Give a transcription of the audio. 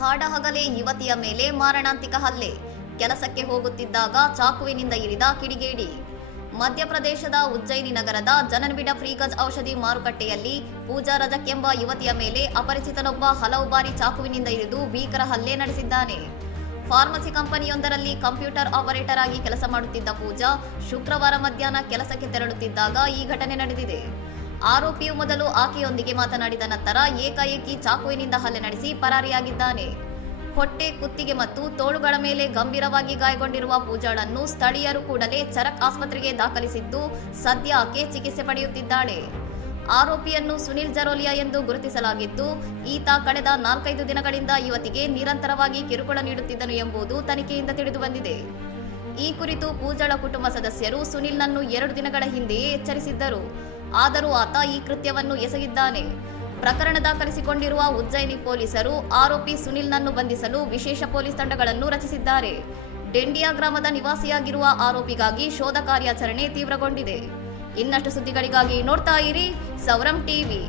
ಹಾಡಹಗಲೇ ಯುವತಿಯ ಮೇಲೆ ಮಾರಣಾಂತಿಕ ಹಲ್ಲೆ. ಕೆಲಸಕ್ಕೆ ಹೋಗುತ್ತಿದ್ದಾಗ ಚಾಕುವಿನಿಂದ ಇರಿದ ಕಿಡಿಗೇಡಿ. ಮಧ್ಯಪ್ರದೇಶದ ಉಜ್ಜಯಿನಿ ನಗರದ ಜನನ್ಬಿಡ ಫ್ರೀಗಜ್ ಔಷಧಿ ಮಾರುಕಟ್ಟೆಯಲ್ಲಿ ಪೂಜಾ ರಜಕ್ ಎಂಬ ಯುವತಿಯ ಮೇಲೆ ಅಪರಿಚಿತನೊಬ್ಬ ಹಲವು ಬಾರಿ ಚಾಕುವಿನಿಂದ ಇರಿದು ಭೀಕರ ಹಲ್ಲೆ ನಡೆಸಿದ್ದಾನೆ. ಫಾರ್ಮಸಿ ಕಂಪನಿಯೊಂದರಲ್ಲಿ ಕಂಪ್ಯೂಟರ್ ಆಪರೇಟರ್ ಆಗಿ ಕೆಲಸ ಮಾಡುತ್ತಿದ್ದ ಪೂಜಾ ಶುಕ್ರವಾರ ಮಧ್ಯಾಹ್ನ ಕೆಲಸಕ್ಕೆ ತೆರಳುತ್ತಿದ್ದಾಗ ಈ ಘಟನೆ ನಡೆದಿದೆ. ಆರೋಪಿಯು ಮೊದಲು ಆಕೆಯೊಂದಿಗೆ ಮಾತನಾಡಿದ ನಂತರ ಏಕಾಏಕಿ ಚಾಕುವಿನಿಂದ ಹಲ್ಲೆ ನಡೆಸಿ ಪರಾರಿಯಾಗಿದ್ದಾನೆ. ಹೊಟ್ಟೆ, ಕುತ್ತಿಗೆ ಮತ್ತು ತೋಳುಗಳ ಮೇಲೆ ಗಂಭೀರವಾಗಿ ಗಾಯಗೊಂಡಿರುವ ಪೂಜಾಳನ್ನು ಸ್ಥಳೀಯರು ಕೂಡಲೇ ಚರಕ್ ಆಸ್ಪತ್ರೆಗೆ ದಾಖಲಿಸಿದ್ದು ಸದ್ಯ ಆಕೆ ಚಿಕಿತ್ಸೆ ಪಡೆಯುತ್ತಿದ್ದಾಳೆ. ಆರೋಪಿಯನ್ನು ಸುನಿಲ್ ಜರೋಲಿಯಾ ಎಂದು ಗುರುತಿಸಲಾಗಿದ್ದು, ಈತ ಕಳೆದ 4-5 ದಿನಗಳಿಂದ ಯುವತಿಗೆ ನಿರಂತರವಾಗಿ ಕಿರುಕುಳ ನೀಡುತ್ತಿದ್ದನು ಎಂಬುದು ತನಿಖೆಯಿಂದ ತಿಳಿದುಬಂದಿದೆ. ಈ ಕುರಿತು ಪೂಜಾಳ ಕುಟುಂಬ ಸದಸ್ಯರು ಸುನಿಲ್ನನ್ನು 2 ದಿನಗಳ ಹಿಂದೆಯೇ ಎಚ್ಚರಿಸಿದ್ದರು. ಆದರೂ ಆತ ಈ ಕೃತ್ಯವನ್ನು ಎಸಗಿದ್ದಾನೆ. ಪ್ರಕರಣ ದಾಖಲಿಸಿಕೊಂಡಿರುವ ಉಜ್ಜಯಿನಿ ಪೊಲೀಸರು ಆರೋಪಿ ಸುನಿಲ್ನನ್ನು ಬಂಧಿಸಲು ವಿಶೇಷ ಪೊಲೀಸ್ ತಂಡಗಳನ್ನು ರಚಿಸಿದ್ದಾರೆ. ಡೆಂಡಿಯಾ ಗ್ರಾಮದ ನಿವಾಸಿಯಾಗಿರುವ ಆರೋಪಿಗಾಗಿ ಶೋಧ ಕಾರ್ಯಾಚರಣೆ ತೀವ್ರಗೊಂಡಿದೆ. ಇನ್ನಷ್ಟು ಸುದ್ದಿಗಳಿಗಾಗಿ ನೋಡ್ತಾ ಇರಿ ಸೌರಂ ಟಿವಿ.